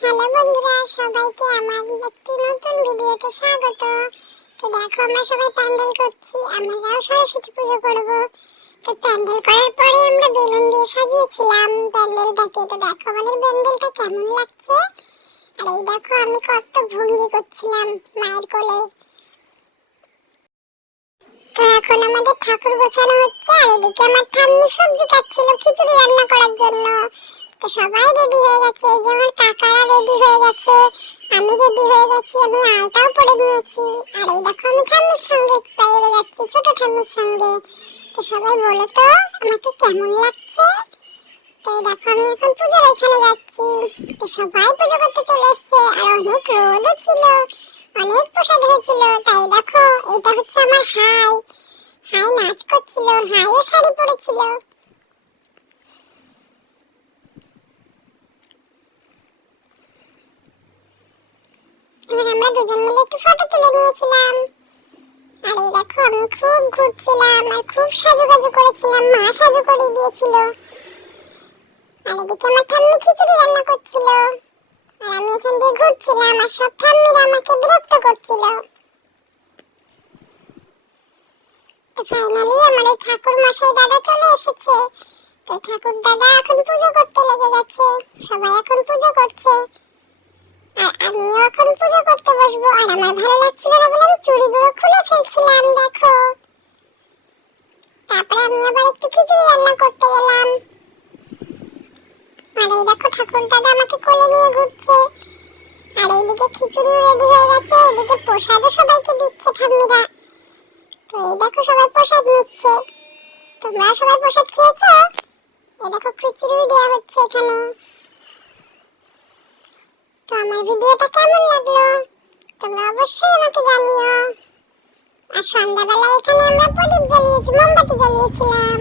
Hello বন্ধুরা, সবাইকে আমার একটি নতুন ভিডিওতে স্বাগত। তো দেখো, আমরা সবাই প্যান্ডেল করছি, আমরাও সরস্বতী পুজো করব। তো প্যান্ডেল করার পরে আমরা বেলুন দিয়ে সাজিয়েছিলাম প্যান্ডেলটাকে। তো দেখো আমাদের প্যান্ডেলটা কেমন লাগছে। আর এই দেখো আমি কত ভঙ্গি করছিলাম মায়ের কোলে। তো এখন আমাদের ঠাকুর গোছানো হচ্ছে, আর এদিকে আমার ঠাম্মি সবজি কাটছিল খিচুড়ি রান্না করার জন্য। তো সবাই রেডি হয়ে গেছে, যেমন কাকারা রেডি হয়ে গেছে, আমি রেডি হয়ে গেছি, আমি আলতাও পরে নিয়েছি। আর এই দেখো আমি ঠাম্মির সঙ্গে বাইরে যাচ্ছি, ছোট ঠাম্মির সঙ্গে। তো সবাই বলো তো আমাকে কেমন লাগছে। তো এই দেখো আমি এখন পূজার এখানে যাচ্ছি। তো সবাই পুজো করতে চলে এসছে, আর অনেক রোদও ছিল, অনেক প্রসাদ হয়েছিল। তাই দেখো এটা হচ্ছে আমার হাই হাই নাচ করছিল, হাইও শাড়ি পরেছিল। এবার আমরা দুজন মিলে একটু ফটো তুলে নিয়েছিলাম। আর এই দেখো আমি খুব ঘুরছিলাম আর খুব সাজুগুজু করেছিলাম, মা সাজু করে দিয়েছিল। আর এদিকে আমার ঠাম্মি খিচুড়ি রান্না করছিল, আর আমি এখান দিয়ে ঘুরছিলাম, আর সব ঠাম্মিরা আমাকে বিরক্ত করছিল। তো ফাইনালি আমার ওই ঠাকুর মশাই দাদা চলে এসেছে। তো ঠাকুর দাদা এখন পুজো করতে লেগে গেছে, সবাই এখন পুজো করছে। আর আমিও এখন পুজো করতে বসবো। আর আমার ভালো লাগছিল না বলে আমি চুড়িগুলো খুলে ফেলছিলাম, দেখো। তারপরে আমি আবার একটু খিচুড়ি রান্না করতে গেলাম। আর এই দেখো ঠাকুর দাদা আমাকে কোলে নিয়ে ঘুরছে। আর এইদিকে খিচুড়িও রেডি হয়ে গেছে, এদিকে প্রসাদও সবাইকে দিচ্ছে ঠাম্মিরা। তো এই দেখো সবাই প্রসাদ নিচ্ছে। তোমরা সবাই প্রসাদ খেয়েছো? এই দেখো খিচুড়িও দেওয়া হচ্ছে এখানে। তো আমার ভিডিওটা কেমন লাগলো তোমরা অবশ্যই আমাকে জানিও। আর সন্ধ্যাবেলা এখানে আমরা প্রদীপ জ্বালিয়েছি, মোমবাতি জ্বালিয়েছিলাম।